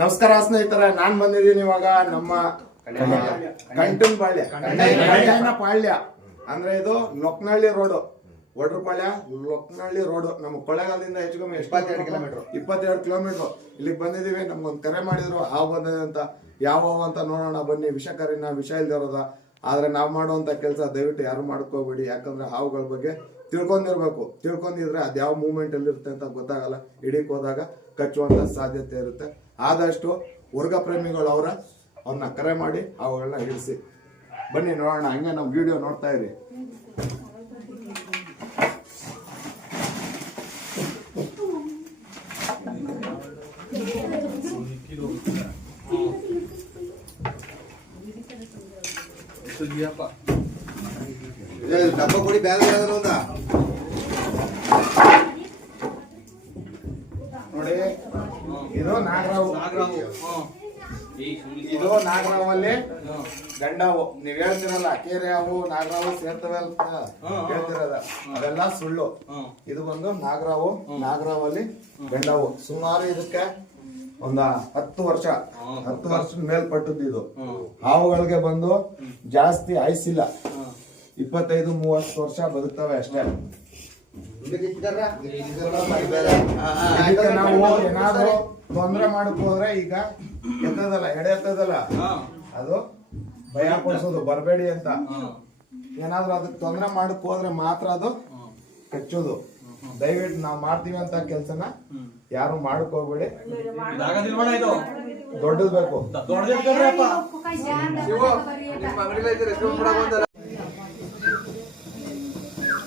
ನಮಸ್ಕಾರ ಸ್ನೇಹಿತರೆ, ನಾನ್ ಬಂದಿದ್ದೀನಿ ಇವಾಗ ನಮ್ಮ ಕಂಟನ್ ಪಾಳ್ಯ ಅಂದ್ರೆ ಇದು ಲೊಕ್ನಹಳ್ಳಿ ರೋಡ್, ಒಡ್ರಪಾಳ್ಯ ಲೊಕ್ನಹಳ್ಳಿ ರೋಡ್. ನಮ್ಮ ಕೊಳ್ಳೇಗಾಲದಿಂದ ಹೆಚ್ಚು ಕಮ್ಮಿ 22 ಕಿಲೋಮೀಟರ್ ಇಲ್ಲಿಗೆ ಬಂದಿದೀವಿ. ನಮ್ಗೊಂದು ಕರೆ ಮಾಡಿದ್ರು ಹಾವು ಬಂದಿದೆ ಅಂತ. ಯಾವ ಅಂತ ನೋಡೋಣ ಬನ್ನಿ. ವಿಷಕರಿನ ವಿಷ ಇಲ್ದಿರೋದ, ಆದ್ರೆ ನಾವ್ ಮಾಡುವಂತ ಕೆಲಸ ದಯವಿಟ್ಟು ಯಾರು ಮಾಡ್ಕೋಬೇಡಿ. ಯಾಕಂದ್ರೆ ಹಾವುಗಳ ಬಗ್ಗೆ ತಿಳ್ಕೊಂಡಿದ್ರೆ ಅದ್ ಯಾವ ಮೂವ್ಮೆಂಟ್ ಅಲ್ಲಿ ಇರುತ್ತೆ ಅಂತ ಗೊತ್ತಾಗಲ್ಲ. ಹಿಡಿಕ್ ಹೋದಾಗ ಕಚ್ಚುವಂತ ಸಾಧ್ಯತೆ ಇರುತ್ತೆ. ಆದಷ್ಟು ವರ್ಗ ಪ್ರೇಮಿಗಳು ಅವ್ರನ್ನ ಕರೆ ಮಾಡಿ ಅವುಗಳನ್ನ ಹಿಡಿಸಿ ಬನ್ನಿ ನೋಡೋಣ. ಹಂಗೆ ನಾವು ವಿಡಿಯೋ ನೋಡ್ತಾ ಇರಿ. ಡಬ್ಬ ಕೊಡಿ, ಬ್ಯಾಗ್ ನೋಡಿ, ಇದು ನಾಗರಾವು. ಇದು ನಾಗರಾವಲ್ಲಿ ಗಂಡಾವು. ನೀವ್ ಹೇಳ್ತಿರಲ್ಲ ಕೇರೆ ಹಾವು ನಾಗರಾವು ಸೇರ್ತವೆ ಅಂತ ಹೇಳ್ತಿರೋದ, ಅವೆಲ್ಲ ಸುಳ್ಳು. ಇದು ಬಂದು ನಾಗರಾವಲ್ಲಿ ಗಂಡಾವು. ಸುಮಾರು ಇದಕ್ಕೆ ಒಂದ 10 ವರ್ಷದ ಮೇಲ್ಪಟ್ಟದ್ದು. ಇದು ಹಾವುಗಳಿಗೆ ಬಂದು ಜಾಸ್ತಿ ಆಯ್ಸಿಲ್ಲ, 25-30 ವರ್ಷ ಬದುಕ್ತವೆ ಅಷ್ಟೇ. ನಾವು ಏನಾದ್ರು ತೊಂದ್ರೆ ಮಾಡಕ್ ಹೋದ್ರೆ ಈಗ ಎಡೆ ಎತ್ತದಲ್ಲ, ಅದು ಭಯ ಪಡಿಸೋದು ಬರಬೇಡಿ ಅಂತ. ಏನಾದ್ರು ಅದಕ್ಕೆ ತೊಂದ್ರೆ ಮಾಡಕ್ ಹೋದ್ರೆ ಮಾತ್ರ ಅದು ಕಚ್ಚೋದು. ದಯವಿಟ್ಟು ನಾವು ಮಾಡ್ತೀವಿ ಅಂತ ಕೆಲ್ಸನ ಯಾರು ಮಾಡಕ್ ಹೋಗ್ಬೇಡಿ. ದೊಡ್ಡದು ಬೇಕು.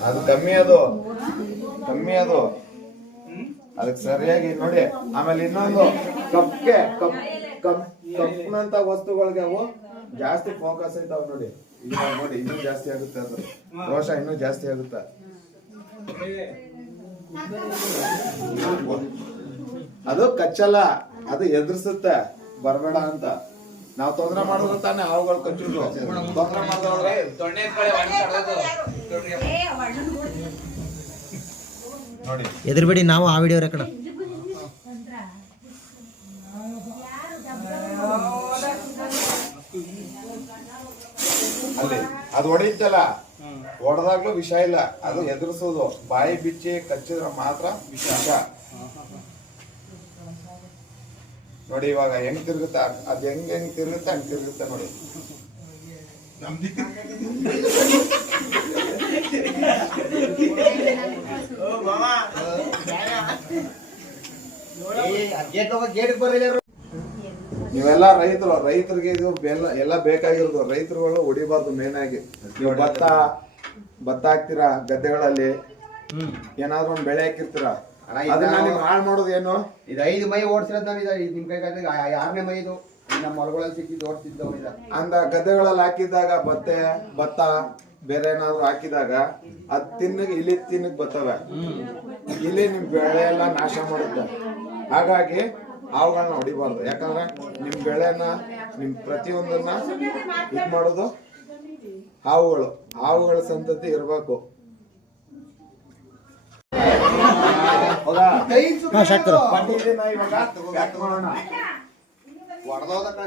ಅದು ಕಮ್ಮಿ ಅದು ಅದಕ್ಕೆ ಸರಿಯಾಗಿ ನೋಡಿ. ಆಮೇಲೆ ಇನ್ನೊಂದು ಕಪ್ಪನಂತ ವಸ್ತುಗಳಿಗೆ ಅವು ಜಾಸ್ತಿ ಫೋಕಸ್ ಐತಾವ ನೋಡಿ. ನೋಡಿ ಇನ್ನೂ ಜಾಸ್ತಿ ಆಗುತ್ತೆ, ಅದು ರೋಷ ಇನ್ನೂ ಜಾಸ್ತಿ ಆಗುತ್ತೆ. ಅದು ಕಚ್ಚಲ್ಲ, ಅದು ಎದುರಿಸುತ್ತೆ ಬರಬೇಡ ಅಂತ. ನಾವು ತೊಂದ್ರೆ ಮಾಡಿದ್ರು ತಾನೇ ಹಾವುಗಳು ಕಚ್ಚುದು. ತೊಂದ್ರೆ ಮಾಡಿದ್ರೆ ನೋಡಿ, ಎದುರುಬೇಡಿ, ನಾವು ಆ ವಿಡಿಯೋ ರೆಕಾರ್ಡ್ ಅಲ್ಲಿ ಅದು ಹೊಡೆಯುತ್ತಲ್ಲ, ಹೊಡೆದಾಗ್ಲೂ ವಿಷ ಇಲ್ಲ, ಅದು ಎದುರಿಸೋದು. ಬಾಯಿ ಬಿಚ್ಚಿ ಕಚ್ಚಿದ್ರೆ ಮಾತ್ರ ವಿಷ. ನೋಡಿ ಇವಾಗ ಹೆಂಗ್ ತಿರುಗುತ್ತೆ, ಅದ್ ಹೆಂಗ್ ತಿರುಗುತ್ತೆ ಹಂಗ್ ತಿರುಗುತ್ತೆ ನೋಡಿ. ನೀವೆಲ್ಲ ರೈತರಿಗೆ ಇದು ಎಲ್ಲ ಬೇಕಾಗಿರೋದು. ರೈತರುಗಳು ಹೊಡಿಬಾರ್ದು. ಮೇನ್ ಆಗಿ ನೀವು ಭತ್ತ ಹಾಕ್ತೀರಾ ಗದ್ದೆಗಳಲ್ಲಿ, ಏನಾದ್ರು ಒಂದ್ ಬೆಳೆ ಹಾಕಿರ್ತೀರಾ, ಅದನ್ನ ನೀವು ಹಾಳು ಮಾಡೋದು ಏನು? ಇದು 5 ಮೈ ಓಡಿಸಿರೋದು ನಿಮ್ ಕೈ 6ನೇ ಮೈ. ಇದು ನಮ್ಮ ಹೊಲಗಳಲ್ಲಿ ಸಿಕ್ಕಿದ್ದು ಓಡಿಸಿದ್ದವ್ ಅಂದ ಗದ್ದೆಗಳಲ್ಲಿ ಹಾಕಿದಾಗ ಭತ್ತ ಬೇರೆ ಏನಾದ್ರು ಹಾಕಿದಾಗ ಅದ್ ಇಲ್ಲಿ ತಿನ್ನಕ್ ಬರ್ತವೆ. ಇಲ್ಲಿ ನಿಮ್ ಬೆಳೆ ಎಲ್ಲ ನಾಶ ಮಾಡುತ್ತೆ. ಹಾಗಾಗಿ ಹಾವುಗಳನ್ನ ಹೊಡಿಬಾರ್ದು. ಯಾಕಂದ್ರೆ ನಿಮ್ ಬೆಳೆನ ನಿಮ್ ಪ್ರತಿಯೊಂದನ್ನ ಇದ್ ಮಾಡೋದು ಹಾವುಗಳ ಸಂತತಿ ಇರ್ಬೇಕು.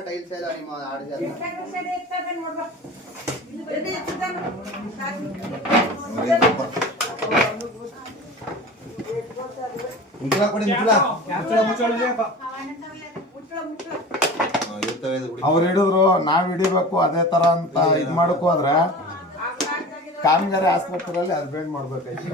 ಟೈಲ್ಸ್ ಎಲ್ಲ ನಿಮ್ಮ ಅವ್ರು ಹಿಡಿದ್ರು ನಾವ್ ಹಿಡಿಬೇಕು ಅದೇ ತರ ಅಂತ ಇದ್ ಮಾಡಕ್ ಹೋದ್ರೆ ಕಾಮಗಾರಿ ಆಸ್ಪತ್ರೆಯಲ್ಲಿ ಅರ್ಬೇಂಡ್ ಮಾಡ್ಬೇಕಾಯ್ತು.